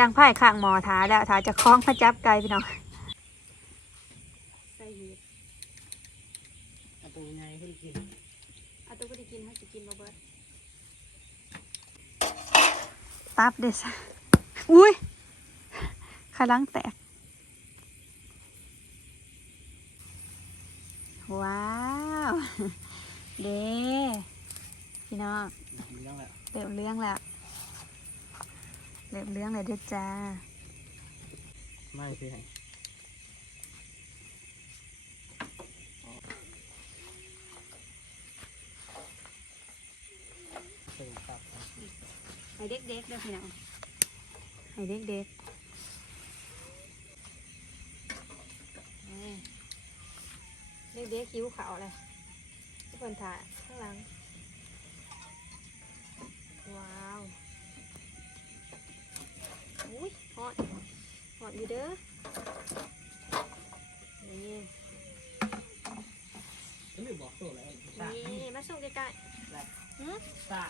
ดังไพ่ข้างหมอถาแล้วถาจะคล้องมาจับไก่พี่น้องใส่เห็ดเอาตัวใหญ่ขึ้นกินเอาตัวก็ได้กินให้จะกินมาเบิดตับเด็ดอุ้ยขาลังแตก ว้าว เด้พี่น้องเลี้ยงแหละเริ่มเลี้ยงแล้ว เริ่มเลี้ยงเลยเด้อจ้า ไม่สิให้เต็มตับให้เด็กๆเด้อพี่น้องให้เด็กๆนี่เด็กๆคิ้วขาวเลยทุกคนถ่ายข้างหลัง อตอยู่เด้อนี่ไม่บอกตัวเลยตานี่มาส่งใกล้ๆหืมตา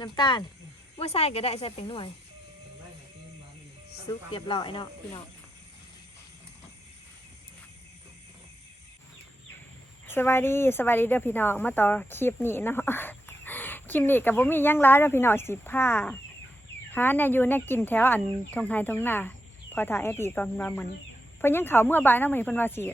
น้ำตาลว่าใส่ก็ได้ใส่เป็นหน่วยซุปเรียบร้อยเนาะพี่น้องสวัสดีสวัสดีเด้อพี่น้องมาต่อคลิปนี้เนาะคลิปนี้กับบ่มีหยังร้ายเด้อพี่น้องสิผ้าหาเนี่ยอยู่เนี่ยกินแถวอันทงไฮทงหน้าพ อถ่ายแอดีก่อนเพิ่นว่ามื้อนี้เพิ่นยังเขาเมื่อบ่ายเนาะมื้อนี้เพิ่นว่าสิ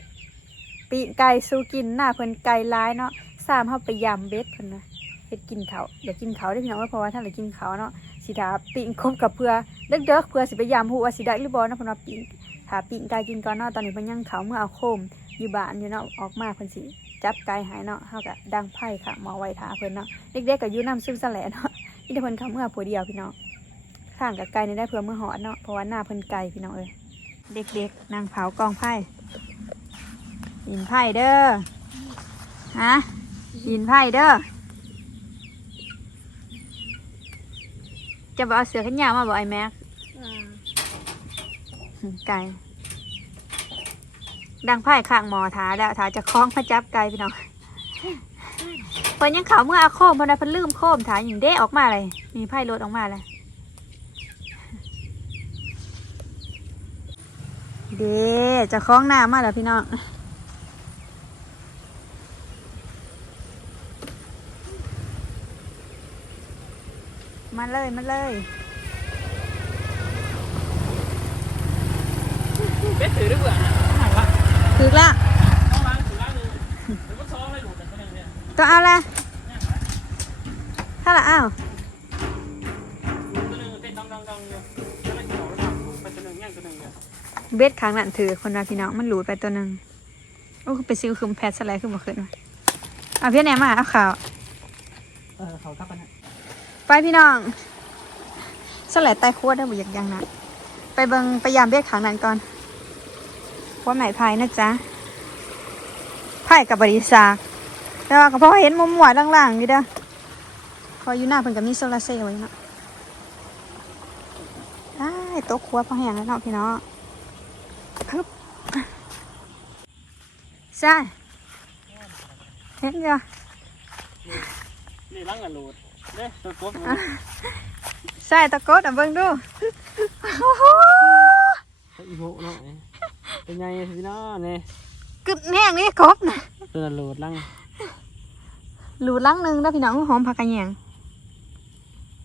ปีไก่สู้กินหน้าเพิ่นไก่ร้ายเนาะสามเฮาไปยำเบ็ดเพิ่นนะเฮ็ดกินเขาอยากกินเขาวเด้พี่น้องเพราะว่าถ้าเรากินเขาเนาะสิถาปิงคบกับเพื่อเด็กๆเพื่อสิไปยำฮู้ว่าสิได้หรือบ่เนะเพิ่นว่าปิ้งถาปิงไก่กินก่อนเนาะตอนนี้เพิ่นยังเขาเมื่อเอาโคมอยู่บ้านอยู่เนาะออกมาเพิ่นสิจับไก่หายเนาะเฮาก็ดังไพ่ค่ะหมอไว้ทาเพิ่นเนาะเด็กๆก็อยู่น้ำซึมซะแหละเนาะนี่เพิ่นเขาเมื่อผู้เดียวพี่น้อง ข้างกับไก่นี่ได้เพื่อเมื่อหอดเนาะเพราะว่าหน้าเพิ่นไก่พี่น้องเอ้ยเด็กๆนางเผากองไผ่ยินไผ่เด้อฮะยินไผ่เด้อจะบอกเอาเสือขันยาวมาบอกไอ้แม็กไก่ดังไพ่ข้างหมอถาแล้วถาจะคล้องมาจับไก่พี่น้องเพิ่นยังเขาเมื่ออาโคมเพิ่นได้เพิ่นลืมโคมถาอย่างเด้ออกมาเลยมีไพ่รถออกมาเลย เด้จะคล้องหน้ามาแล้วพี่น้องมาเลย มาเลยเบ็ดถือหรือเปล่าหนักวะถึกละต้องล้างถือล้างเลยหรือว่าซ้อมไม่หลุดแต่ก็ยังเนี่ยก็เอาละถ้าละอ้าว เบ็ดค้างนั่นถือคนละพี่น้องมันหลุดไปตัวหนึ่งโอ้คือไปซิวคือแพทสไลด์ขึ้นมาขึ้นมาเอาพี่แหนมมาเอาข่าวเออเขาทับกันนะไปพี่น้องสไลด์ไตขั้วได้บุอยากยังนะไปเบิงไปยามเบ็ดค้างนั่นก่อนว่าไหมพายนะจ๊ะพายกับบริษัทแต่ว่าก็เพราะเห็นมุมหวายล่างๆนี่เด้อพออยู่หน้าเพิ่นก็มีโซลาร์เซลล์ไว้เนาะได้โต๊ะครัวพอแห้งแล้วเนาะพี่น้อง พึบใช่เห็นจ้ะนี่ล้างกันหลุดเด้ตัวกบใช่ตะโกดอะเบิ่งดูโอ้โหอีโมเนาะเป็นไงพี่น้องเนี่ยกึดแห้งนี่กบนะตัวหลุดล้างหลูลังหนึงแล้วพี่น้องหอมผักกระเหยง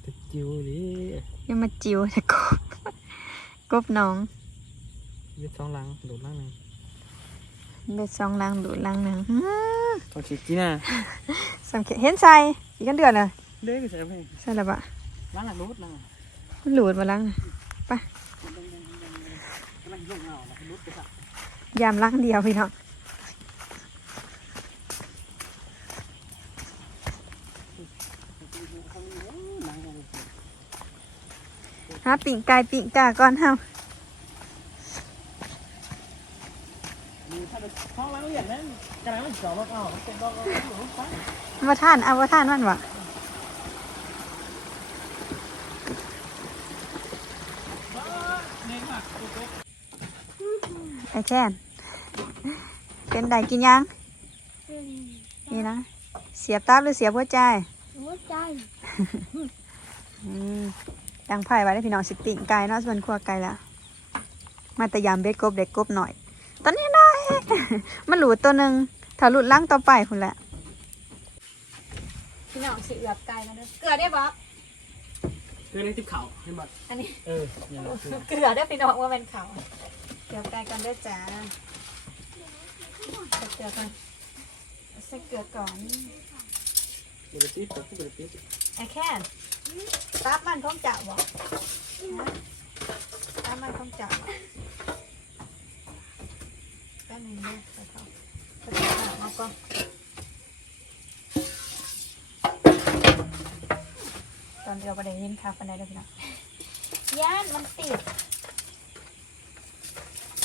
ติดจิ๋วดิยังมาจิ๋วแต่กบกบน้อง ยึดสองล้างหลุดล้างหนึ่งเบ็ดสองลังดูดลังหนึ่งอื้อต้องฉีดจีน่าสังเกตเห็นใส่อีกกันเดือนเลยเด้ก็ใส่ไปใส่และบะล้างกันหลุดล้างมันหลูดมาลังน่ะกำลังลงเงาแล้วหลุดไปสักยามลังเดียวพี่น้องหาปิ่งไก่ปิ่งกาก่อนเฮา ว่าท่านเอาว่าท่านมันวะไอ้แช่นเป็นไดกินยัง นี่นะ เสียบตับหรือเสียบหัวใจ หัวใจดังไผ่ไว้ได้พี่น้องสิติ่งไก่เนาะส่วนครัวไก่ละมาแต่ยามเบ็ดกบเด็กกบหน่อย ตอนนี้ มันหลุดตัวหนึ่งถ้าหลุดล่างต่อไปคุณแหละพี่น้องสิเอือบไก่มาด้วยเกลือได้บ่เพื่อนในทิพเขาให้บัดอันนี้เออเนี่ยนะคือเกลือได้พี่น้องว่าเป็นเขาเอือบไก่กันด้วยจ้าใส่เกลือก่อนใส่เกลือก่อนบริติผมก็บริติไอ้แค่ตับมันของเจ้าบ่ฮะตับมันของเจ้าบ่ แป๊บหนึงนะใส่เขาใส่เขามาก่อนตอนเดียวประเด็นยินค่ะปันไดเด้อพี่น้องย่านมันติด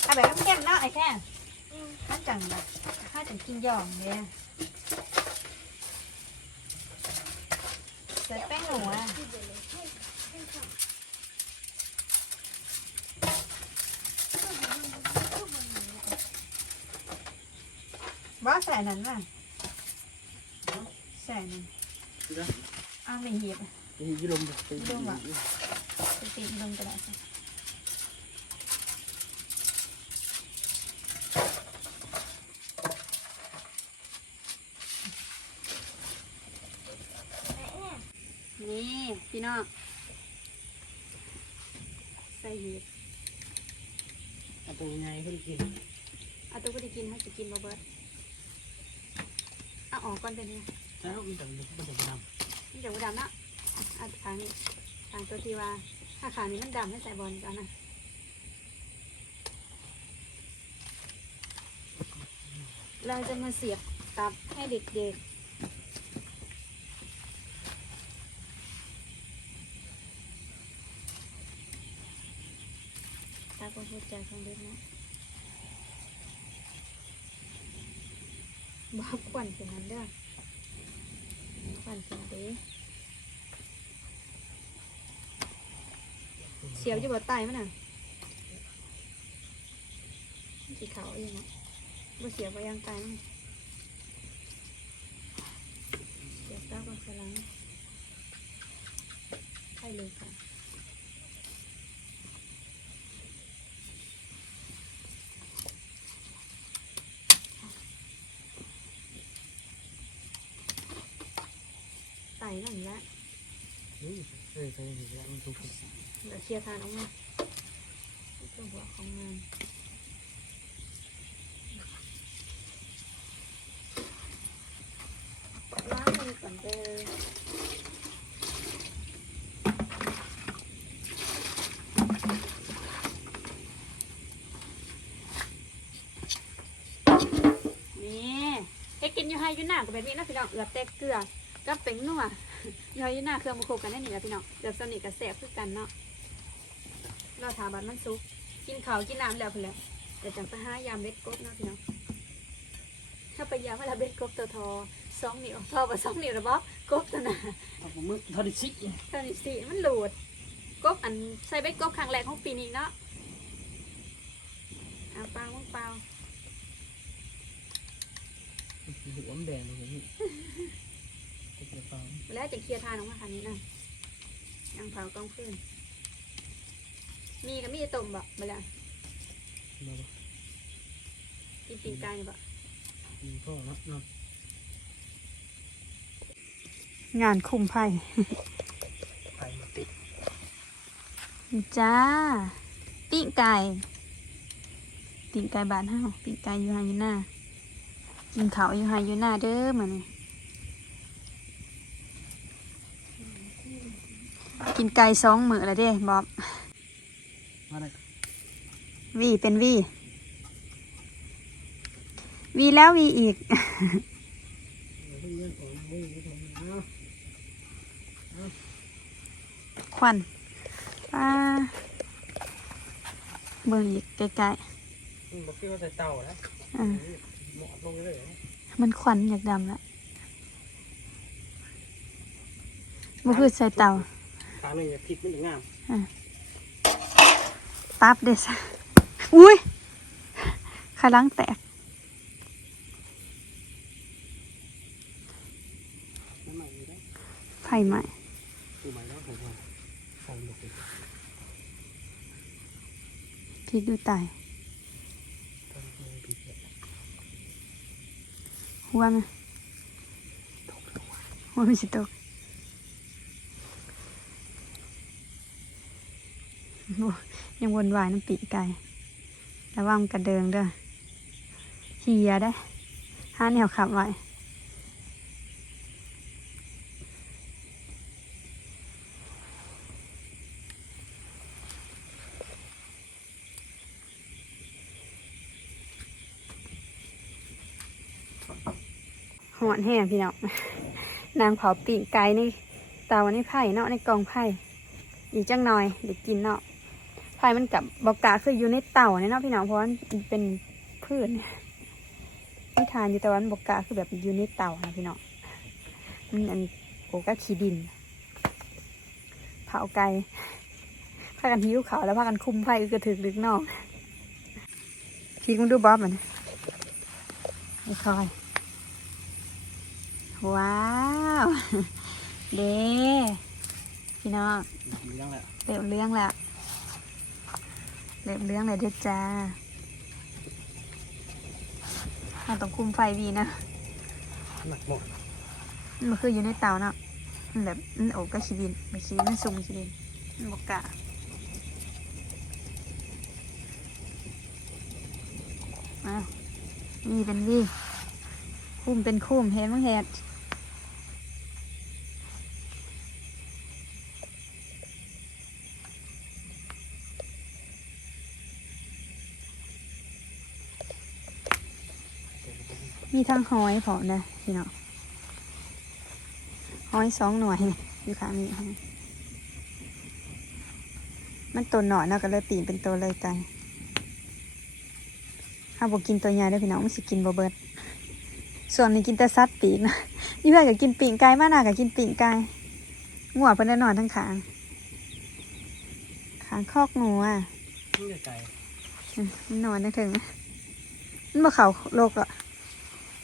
เอาแบบน้ำเค็มเนาะไอ้แค่ข้าจังแบบข้าจังกินย่องเลยใส่แป้งหนูอะ บ้าใส่นั้นว่ะใส่นั้นนะอ้าวไม่เหียบมียี่ลมไปยี่ลมอะไปตีลงกระดาษสินี่พี่น้องใส่เหียบเอาตัวใหญ่เพื่อนกินเอาตัวก็ได้กินให้จะกินบ่เบิดเอาอกก่อนเป็นไงแล้วมันจะมันจะดนี่เดี๋ยวดำนะอะเอันขางนี้ขางตัวทีว่า ถ้าขางนี้มันดำให้ใส่บอลกันนะเราจะมาเสียบตับให้เด็กๆตาก็หัวใจของเด็กนะ บ้าควันเป็นนั้นเด้อควันเป็นเด้เสียบอยู่บ่ใต้มันน่ะสีขาวเองเนาะบ่เสียบไว้ยังใต้มันเสียบตาก็สลังใช่เลยค่ะ ไต่นั่นแหละำนี่เออใช่แล้วมันถูกเดี๋ยวเคลียร์ทานออกมาตัวหัวของงานล้างมือก่อนเด้อนี่เฮ็ดกินอยู่ให้อยู่หน้ากับแบบนี้นะพี่น้องเอือบเต็กเกลือ กับเป็งนัวอยู่ให้อยู่หน้าเครื่องมาโคกันได้นี่แหละพี่น้องเอือบสนิทกับแสบคือกันเนาะเราถาบันมันสุก กินข้าวกินน้ำแล้วพุ่นแหล้วเดี๋ยวจังไปหายามเบ็ดกบเนาะพี่น้องถ้าไปยามเวลาเบ็ดกบตัวทอสองนิ้วทอบ่สองนิ้วหรือบ่กบตัวน่ะเอาผมมือทอดชิเท่านี้สิมันหลุดกบอันใส่เบ็ดกบครั้งแรกของปีนี้เนาะเอาเปล่ามึงเปล่าหัวมันแดงเลยพี่เก็บฟัง แล้วจะเคลียร์ทานออกมาคันนี้นะยังเผากองพื้น มีกับมีต้มบ่มาแล้วมาบ่กินปีนกายนี่บ่มีพ่อเนาะเนาะงานคุมไผ่ไปมาติดจ้าปิ้งไก่ปิ้งไก่บ้านเฮาปิ้งไก่อยู่ไฮอยู่หน้ากินข้าวอยู่ไฮอยู่หน้าเด้อมื้อนี้ กินไก่สองมื้อแล้วเด้บอบมาได้วีเป็นวี วีแล้ววีอีกเพิ่งเล่นของเฮ้ยไม่ทำนะควันป้าเบิ่งอีกใกล้อืมบอกพี่ว่าใส่เต่าแล้วๆอ่าหมอดลงเลยมันควันอยากดำละบ่คือใส่เตาางหยเนี่ยพริกมันจะงามตับเดชอุ้ยขาล้างแตกไฟใหม่พิกดูใต้หัวมันหัวไม่นสิตก ยังวนวายน้ำปีกไก่ระวังกระเดิงเด้อเฮียได้ห้าแนวขับไว้หอนแห้งพี่น้องนางเผาปีกไก่ในเตาในไผ่เนาะในกองไผ่อีกจังหน่อยเดี๋ยวกินเนาะ ไผ่มันกับบอกกาคืออยู่ในเตาเนี่ยเนาะพี่น้องเพราะว่ามันเป็นพืชนิทานอยู่แต่วันบอกกาคือแบบอยู่ในเตานะพี่น้องมันอันโอ้ก็ขี้ดินเผาไก่พากันหิวเขาวแล้วพากันคุมไผ่อึกกระถึกลึกนอกพี่มึงดูบ๊อบมันไอ้คอย ว้าว เด้พี่น้องดีแล้วแหละเริ่มเรื่องแล้ว เริ่มเรื่องเลยเด้อจ้าเราต้องคุมไฟวีนะหนักหมดมันคืออยู่ในเตาเนาะมันแบบมันโอบก็ชีดินมันชีดินมันซุ่มชีดินมันบกกะอ้าววีเป็นวีคุ้มเป็นคุ้มเห็นมั้งเห็ด มีทั้งหอยพร้อมนะพี่น้องห้อยสองหน่วยอยู่ข้างนี้มันตัวหน่อยเนาะก็เลยตีนเป็นตัวเลยไก่ถ้าบอกกินตัวใหญ่ได้อพี่น้องมันสิกินบ่เบิดส่วนนี้กินแต่ซัดปีกนะนี่เพื่อนก็กินปีกไก่มานาก็กินปีกไก่งัวเพิ่นได้นอนทั้งขางขางคอกงัวนี่ไก่อืมมันนอนได้ถึงมันบ่เข่าโลกอะหนัก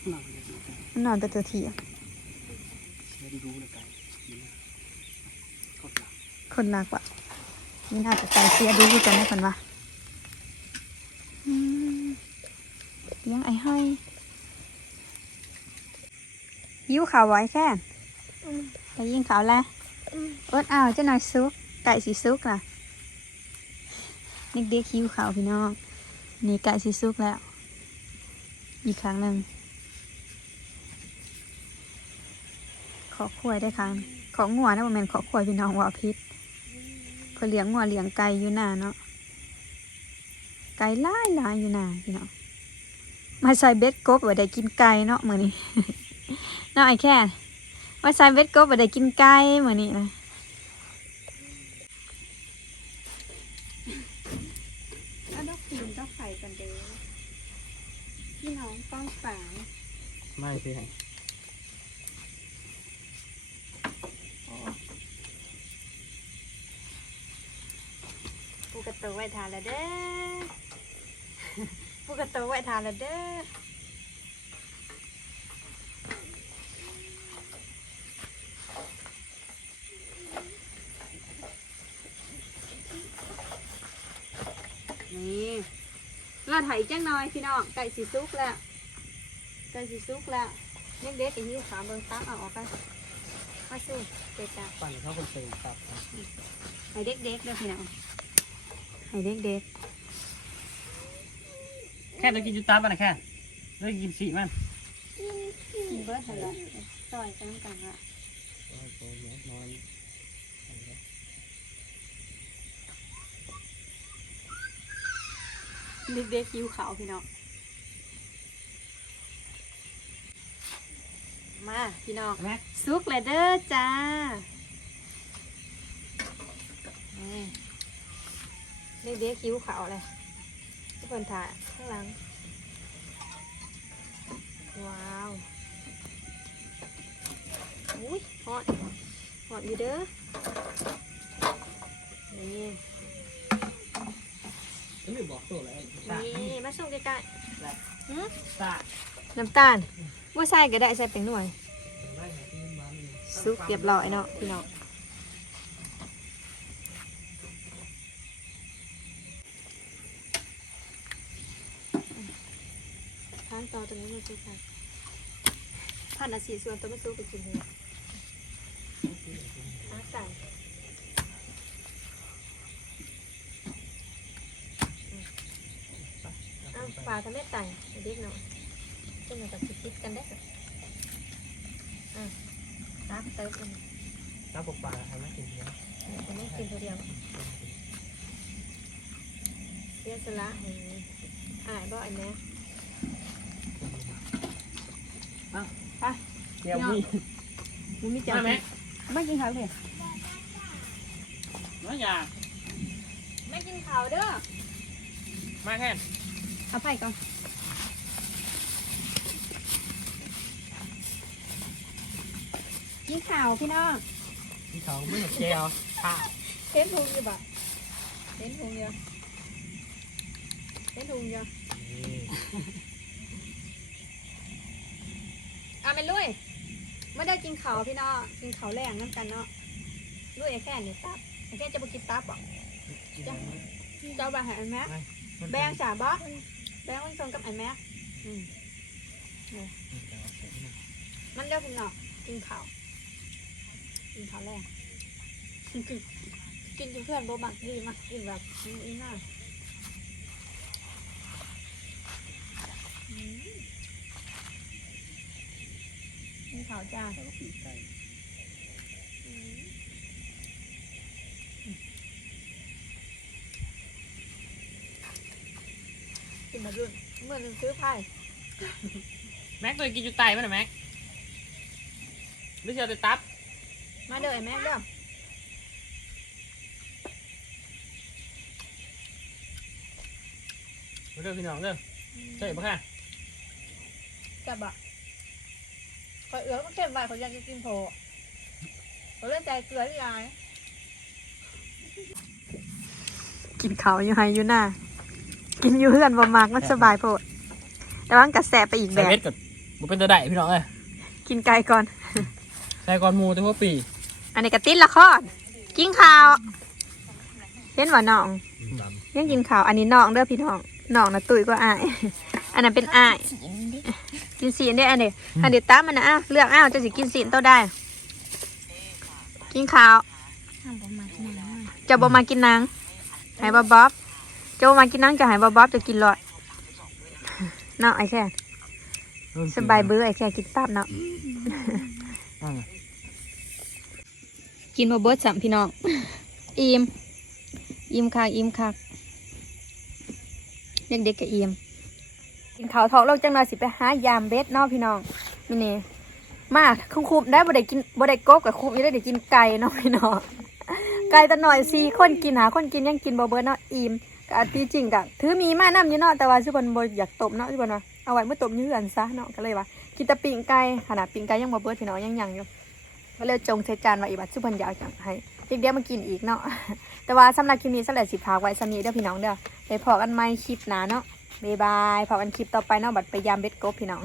มันนอนแต่ตัวเทียไม่ได้รู้เลยไก่กดหนักคนรักว่ะมันอาจจะใจเสียดูดูกันนะคนว่าอืมเลี้ยงไอ้ห้อยยิ้วขาวไว้แค่ไปยิงขาวแล้วอดเอาวเจะหน่อยซุก ไก่สีซุกล่ะเด็กๆยิ้วขาวพี่น้อง นี่ไก่สีซุกแล้ว อีกครั้งหนึ่ง อควายได้ครั้งของัวนะบ่แมันเป็นขอควายพี่น้องว่าพิษเพื่อเลี้ยงงัวเลี้ยงไก่อยู่หน้าเนาะไก่หลายหลายอยู่หน้าพี่น้องมาใส่เบ็ดกบว่าได้กินไก่เนาะมื้อนี้เนาะไอ้แค่มาใส่เบ็ดกบว่าได้กินไก่มื้อนี้นะเอาดอกตีนดอกไข่กันเด้อพี่น้องป้องฝางไม่ใช่ ปูกระ โตไว้ทานล้วเด้อปูกระโตไว้ทานล้วเด้อนี่เราไถจังหน่อยพี่น้องไก่สีซุกแล้วไก่สีซุกแล้วเด็กๆไอ้ที่ขาเบิ่งตักเอาออกไปมาสู้เด็กจ้ะปั่นเขาคนเตะตับให้เด็กๆเด้อพี่น้อง ให้เด็กแค่จะกินจุดตับอะนะแค่ได้กินสีมันๆกินเบิร์ดหันละซอยกันกันละเด็กๆคิ้วขาวพี่น้องมาพี่น้องแม่ซุกเลยเด้อจ้านี่ เด็กๆคิ้วขาวเลยทุกคนถ่ายข้างหลัง ว้าวอุ้ยหอดหอดอยู่เด้อ นี่นี่บอกตัวเลยนี่ มาส่งใกล้ๆหืมตาน้ำตาลว่าใส่ก็ได้ใส่เป็นหน่วย ซุปเรียบร้อยเนาะพี่น้องางต่อตรงนี้มา สุกค่ะพันอาสีส่วนตัวไม่สู้ไปกินเลยหาไก่อ้าวปลาทำไม่ไต่เด็กหน่อยจะมาตัดสิคิดกันได้อะรับเติมอันน้ำปลาทำให้กินเยอะผมไม่กินตัวเดียวเรียสละอ่ายบ่อันเนี้ย ไปเดี๋ยวมีมึงมีจัมาไหมไม่กินข้าวเลยน้อยอยากไม่กินข้าวเด้อมาแค่เอาไผ่ก่อนกินข้าวพี่น้องที่เขาไม่เห็นแก้วข้าวเห็นทุงอยู่บ่เห็นทุงเดียวเห็นทุงเดียวอะไม่ ลุยไม่ได้กินข้าวพี่น้องกินข้าวแรงน้ำกันเนาะลุยไอ้แค่นี่ตับไอ้แค่จะไปกินตับบ่จ้ะเจ้าบ่าหาไอ้แม่แบงจ่าบ่แบงมันชนกับไอ้แม่อืมมันเดียวพี่น้องกินข้าวกินข้าวแรงกินอยู่เพื่อนโบมักดีมากกินแบบนี้อีน่าอืมนี่ ขาวจ้าแล้วก็ปีกไก่อืมกินมารุ่นเมื่อหนึงซื้อไพ่แม็กตัวกินอยู่ไตมั้ยนะแม็กหรือเชียวแต่ตับ มาเด้อไอ้แม่เด้อมาเด้อพี่น้องเด้อใช่ปะค่ะจับอะ คอยเอื้อก็เก็บไว้เขาอยากจะกินโผล่เขาเล่นใจเกลือที่ยายกินเขาอยู่ไฮอยู่หน้า กินอยู่เพื่อนบ่มากมันสบายโพดแต่ว่ากระแสไปอีกแบใส่บ เม็ดกับมันเป็นตัวใดพี่น้องเอ้ยกินไก่ก่อน ใส่ก้อนหมูแต่ว่าปี อันนี้กระติดละครกินข้าวเห็นว่าน้อง ยังกินข้าวอันนี้น้องเด้อพี่น้องน้องนะตุ้ยก็อาย อันนั้นเป็นอาย กินสีนได้อันนี้อันเดียวตามันนะอ้าวเลือกอ้าวจะสิกินสีนเต้าได้ กินข้าวจะบอมากินนางหายบอบอบจะบ่มากินนางจะหายบอบอบจะกินหลอดเนาะไอ้แค่สบายเบื่อไอ้แค่กินตับเนาะอ่ากินมาเบิดสามพี่น้องอิ่มอิ่มคักอิ่มคักเด็กๆก็อิ่ม กินข้าวท้องเราจังเลยสิไปหายามเบ็ดเนาะพี่น้องมินี่มาคุ้มคุมได้บ่ได้กินบ่ได้กบกับคุ้มอยังได้ได้กินไก่เนาะพี่น้องไก่ตะหน่อยสี่คนกินหาคนกินยังกินบ่เบิดเนาะอิ่มก็ที่จริงก็ถือมีมานํอยู่เนาะแต่ว่าสุพนบ่อยากตบเนาะสุพนว่าเอาไว้เมื่อตบอยืนซะเนาะก็เลยว่ากินแต่ปิ้งไก่ขนาดปิ้งไก่ยังบ่เบิดพี่น้องยังยังอยู่ก็เลยจงใช้จานไว้อีกบัดสุพรรณอยากจังให้เด็กเดียวมากินอีกเนาะแต่ว่าสำหรับคลิปนี้สำหรับสิพากไว้สำนีเด้อพี่น้องเด้อไปพอกันใหม่คลิปหนาเนาะ บ๊ายบายพอกันคลิปต่อไปเนาะบัดไปยามเบ็ดกบพี่น้อง